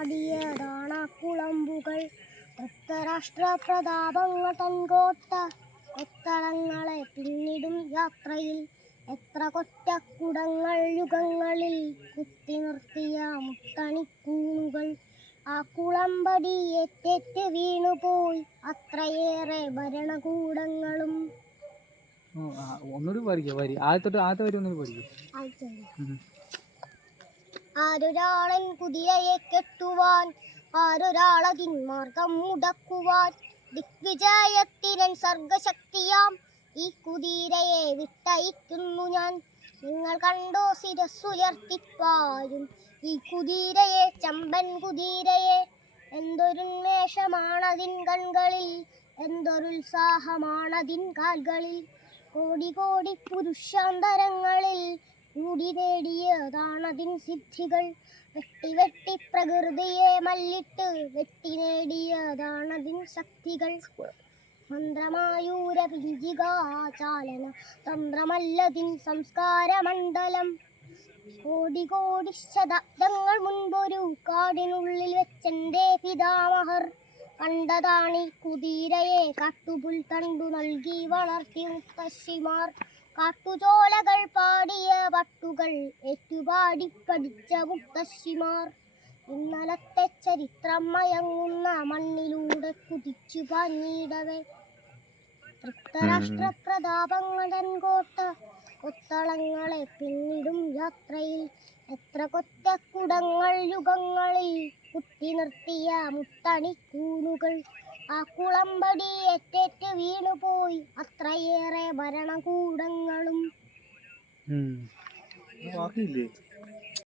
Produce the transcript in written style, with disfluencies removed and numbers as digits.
അടിയടാണ കുളമ്പുകൾ ധൃതരാഷ്ട്ര പ്രതാപങ്ങൾ തൻകോട്ട കൊത്തളങ്ങളെ പിന്നിടും യാത്രയിൽ എത്ര കൊറ്റക്കുടങ്ങൾ യുഗങ്ങളിൽ കുത്തി നിർത്തിയ മുത്തണിക്കൂണുകൾ ആ കുളമ്പടി ഏറ്റേറ്റ് വീണുപോയി അത്രയേറെ ഭരണകൂടങ്ങളും. ഒന്നുകൂടി പഠിക്കുക വരി ആദ്യത്തെ വരി ഒന്നുകൂടി പഠിക്കും. ആരൊരാളൻ കുതിരയെ കെട്ടുവാൻ ആരൊരാളതിൻ മാർഗം മുടക്കുവാൻ ദിഗ്വിജയത്തിനൻ സർഗശക്തിയാം ഈ കുതിരയെ വിട്ടയക്കുന്നു ഞാൻ. നിങ്ങൾ കണ്ടോ ശിരസ്സുയർത്തിപ്പായും ഈ കുതിരയെ, ചമ്പൻ കുതിരയെ. എന്തൊരുന്മേഷമാണതിൻ കൺകളിൽ, എന്തൊരുത്സാഹമാണതിൻ കാൽകളിൽ. കോടി കോടി പുരുഷാന്തരങ്ങളിൽ കൂടി നേടിയതാണതിൻ സിദ്ധികൾ. വെട്ടി വെട്ടി പ്രകൃതിയെ മല്ലിട്ട് വെട്ടി നേടിയതാണതിൻ ശക്തികൾ. മന്ത്രമായൂര പിഞ്ചികാചാലന തന്ത്രമല്ലതിൻ സംസ്കാരമണ്ഡലം. കോടി കോടി ശതാബ്ദങ്ങൾ മുൻപൊരു കാടിനുള്ളിൽ വെച്ചെന്റെ പിതാമഹർ കണ്ടതാണീ കുതിരയെ. കാട്ടുപുൽ തണ്ടു നൽകി വളർത്തി മുത്തശ്ശിമാർ, കാട്ടുചോലകൾ പാടിയ പാട്ടുകൾ ഏറ്റുപാടി പഠിച്ച മുത്തശ്ശിമാർ. ഇന്നലത്തെ ചരിത്രം മയങ്ങുന്ന മണ്ണിലൂടെ കുതിച്ചു പാഞ്ഞിടവേ ധൃതരാഷ്ട്ര പ്രതാപങ്ങളൻ കോട്ട കൊത്തളങ്ങളെ പിന്നിടും യാത്രയിൽ എത്ര കൊറ്റക്കുടങ്ങൾ യുഗങ്ങളിൽ കുത്തി നിർത്തിയ മുത്തണിക്കൂനുകൾ. ആ കുളമ്പടി ഏറ്റേറ്റ് വീണുപോയി അത്രയേറെ ഭരണകൂടങ്ങളും.